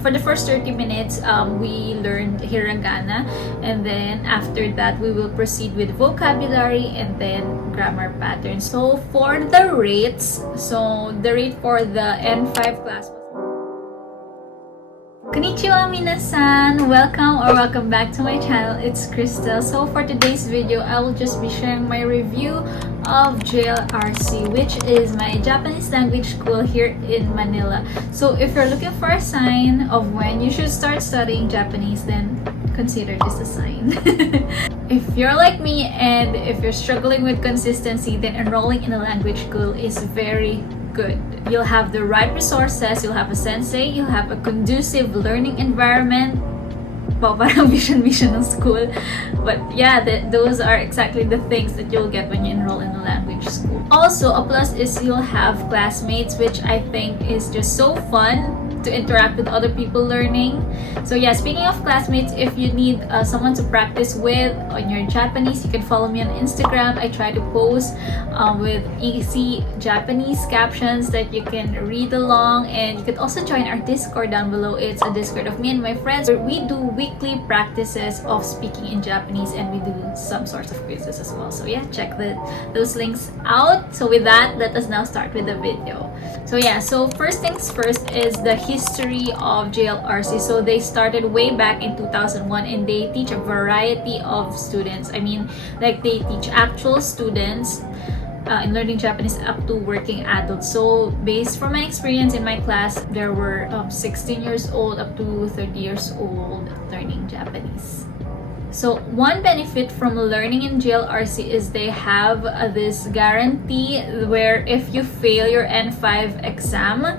For the first 30 minutes, we learned hiragana, and then after that, we will proceed with vocabulary and then grammar patterns. So for the rates, the rate for the N5 class was... Konnichiwa minasan! Welcome back to my channel. It's Crystal. So for today's video, I will just be sharing my review of JLRC, which is my Japanese language school here in Manila. So if you're looking for a sign of when you should start studying Japanese, then consider this a sign. If you're like me and if you're struggling with consistency, then enrolling in a language school is very good. You'll have the right resources, you'll have a sensei, you'll have a conducive learning environment. Parang mission ng school. But yeah, those are exactly the things that you'll get when you enroll in a language school. Also, a plus is you'll have classmates, which I think is just so fun to interact with other people learning. So yeah, speaking of classmates, if you need someone to practice with on your Japanese, you can follow me on Instagram. I try to post with easy Japanese captions that you can read along, and you can also join our Discord down below. It's a Discord of me and my friends where we do weekly practices of speaking in Japanese, and we do some sorts of quizzes as well. So yeah, check those links out. So with that, let us now start with the video. So yeah, so first things first is the history of JLRC. So they started way back in 2001, and they teach a variety of students. I mean, like they teach actual students in learning Japanese up to working adults. So based from my experience in my class, there were 16 years old up to 30 years old learning Japanese. So one benefit from learning in JLRC is they have this guarantee where if you fail your N5 exam,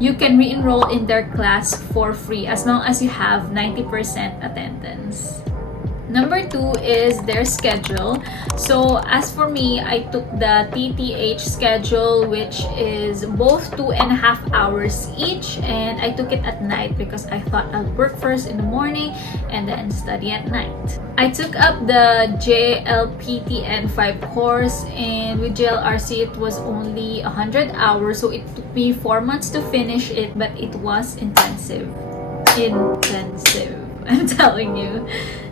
you can re-enroll in their class for free as long as you have 90% attendance. Number 2 is their schedule. So as for me, I took the TTH schedule, which is both 2.5 hours each, and I took it at night because I thought I'll work first in the morning and then study at night. I took up the JLPT N5 course, and with JLRC it was only 100 hours, so it took me 4 months to finish it, but it was intensive. I'm telling you.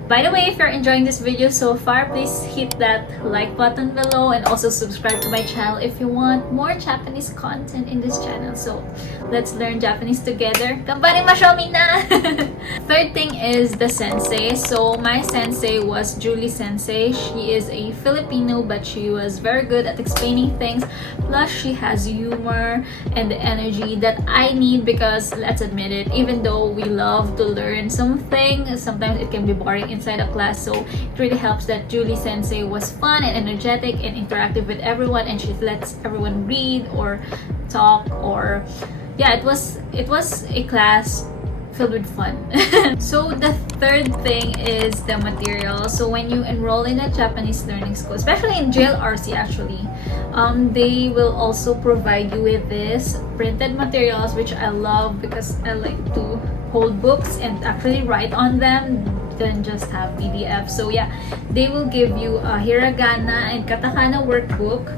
By the way, if you're enjoying this video so far, please hit that like button below and also subscribe to my channel if you want more Japanese content in this channel. So let's learn Japanese together. Ganbarimashou minna! Third thing is the sensei. So my sensei was Julie Sensei. She is a Filipino, but she was very good at explaining things. Plus, she has humor and the energy that I need, because let's admit it, even though we love to learn something, sometimes it can be boring inside a class. So it really helps that Julie Sensei was fun and energetic and interactive with everyone, and she lets everyone read or talk, or yeah, it was a class filled with fun. So the third thing is the material. So when you enroll in a Japanese learning school, especially in JLRC actually, they will also provide you with this printed materials, which I love because I like to hold books and actually write on them than just have PDF. So yeah, they will give you a hiragana and katakana workbook,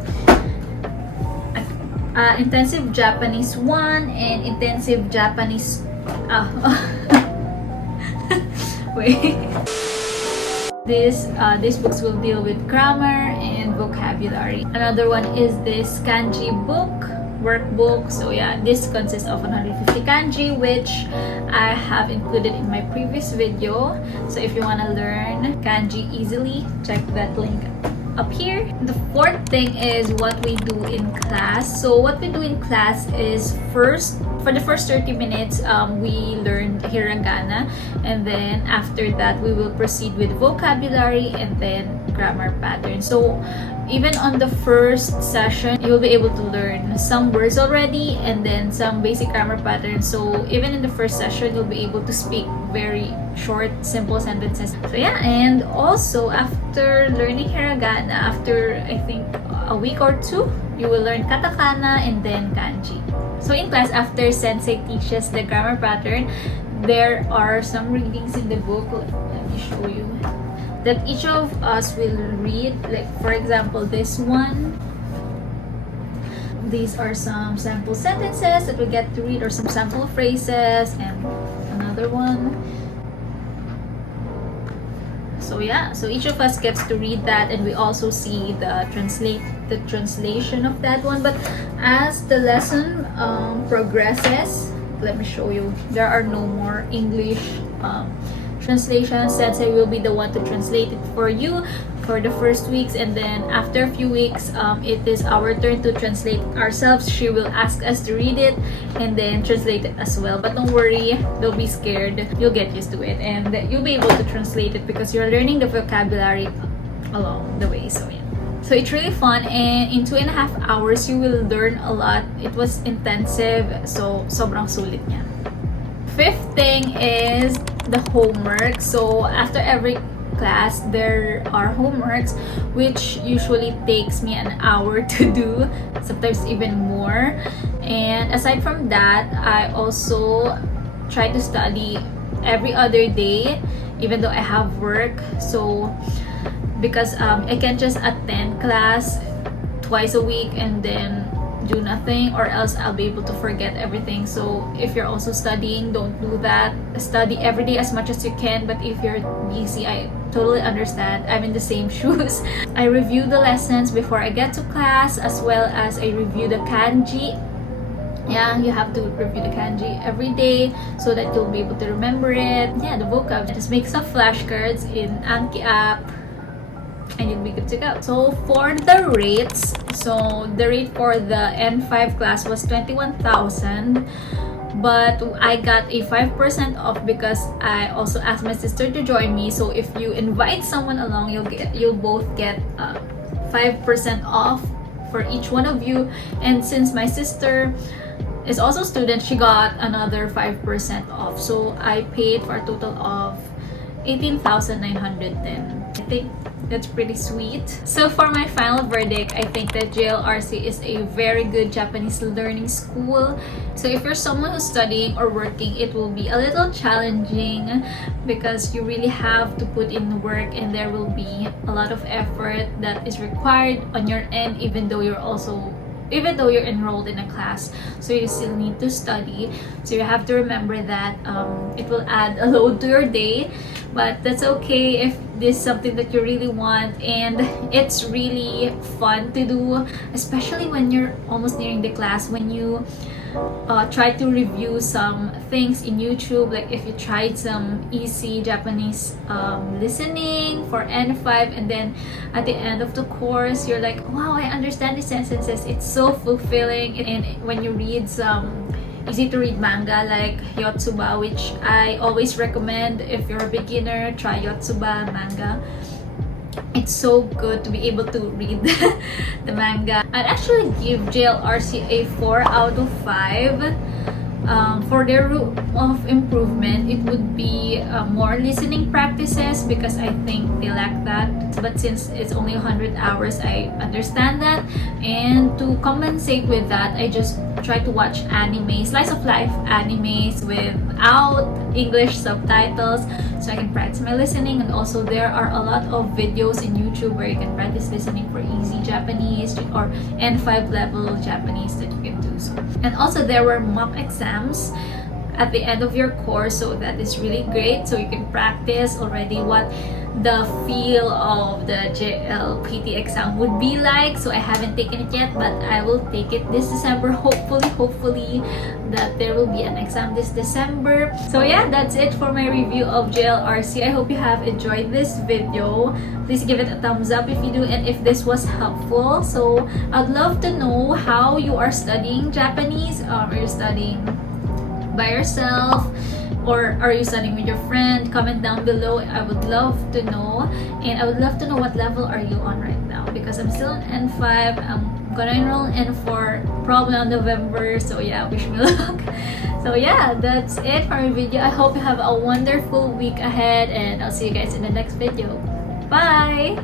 intensive Japanese 1 and intensive Japanese wait. These books will deal with grammar and vocabulary. Another one is this kanji book workbook. So yeah, this consists of 150 kanji, which I have included in my previous video. So if you want to learn kanji easily, check that link up here. The fourth thing is what we do in class. So what we do in class is for the first 30 minutes, we learn hiragana, and then after that we will proceed with vocabulary and then grammar patterns. So even on the first session, you'll be able to learn some words already and then some basic grammar patterns. So even in the first session, you'll be able to speak very short, simple sentences. So yeah, and also after learning hiragana, after I think a week or 2, you will learn katakana and then kanji. So in class, after Sensei teaches the grammar pattern, there are some readings in the book. Let me show you. That each of us will read, like for example this one. These are some sample sentences that we get to read, or some sample phrases, and another one. So yeah, so each of us gets to read that, and we also see the translation of that one. But as the lesson progresses, let me show you, there are no more English translations. Sensei will be the one to translate it for you for the first weeks, and then after a few weeks it is our turn to translate ourselves. She will ask us to read it and then translate it as well. But don't worry, don't be scared, you'll get used to it and you'll be able to translate it because you're learning the vocabulary along the way. So yeah, so it's really fun, and in 2.5 hours you will learn a lot. It was intensive, so sobrang sulit niya. Fifth thing is the homework. So after every class there are homeworks, which usually takes me an hour to do, sometimes even more. And aside from that, I also try to study every other day even though I have work. So because I can't just attend class twice a week and then do nothing, or else I'll be able to forget everything. So if you're also studying, don't do that. Study every day as much as you can, but if you're busy, I totally understand. I'm in the same shoes. I review the lessons before I get to class, as well as I review the kanji. Yeah, you have to review the kanji every day so that you'll be able to remember it. Yeah, the vocab. Just make some flashcards in Anki app and you'll be good to go. So for the rates, so the rate for the N5 class was 21,000, but I got a 5% off because I also asked my sister to join me. So if you invite someone along, you'll both get 5% off for each one of you. And since my sister is also a student, she got another 5% off. So I paid for a total of 18,910. I think that's pretty sweet. So for my final verdict, I think that JLRC is a very good Japanese learning school. So if you're someone who's studying or working, it will be a little challenging because you really have to put in work, and there will be a lot of effort that is required on your end, even though you're enrolled in a class. So you still need to study. So you have to remember that it will add a load to your day, but that's okay if this is something that you really want, and it's really fun to do, especially when you're almost nearing the class, when you try to review some things in YouTube, like if you tried some easy Japanese listening for N5, and then at the end of the course you're like, wow, I understand the sentences. It's so fulfilling. And when you read some easy to read manga like Yotsuba, which I always recommend if you're a beginner, try Yotsuba manga. It's so good to be able to read the manga. I'd actually give JLRC a 4 out of 5. For their room of improvement, it would be more listening practices, because I think they lack that. But since it's only 100 hours, I understand that. And to compensate with that, I just try to watch anime, slice of life animes without English subtitles, so I can practice my listening. And also there are a lot of videos in YouTube where you can practice listening for easy Japanese or N5 level Japanese that you can do. So, and also there were mock exams at the end of your course, so that is really great. So you can practice already what the feel of the JLPT exam would be like. So I haven't taken it yet, but I will take it this December. Hopefully that there will be an exam this December. So yeah, that's it for my review of JLRC. I hope you have enjoyed this video. Please give it a thumbs up if you do, and if this was helpful. So I'd love to know how you are studying Japanese. Are you studying by yourself, or are you studying with your friend? Comment down below. I would love to know, and I would love to know what level are you on right now, because I'm still in N5. I'm gonna enroll in N4 probably on November, so yeah, wish me luck. So yeah, that's it for my video. I hope you have a wonderful week ahead, and I'll see you guys in the next video. Bye!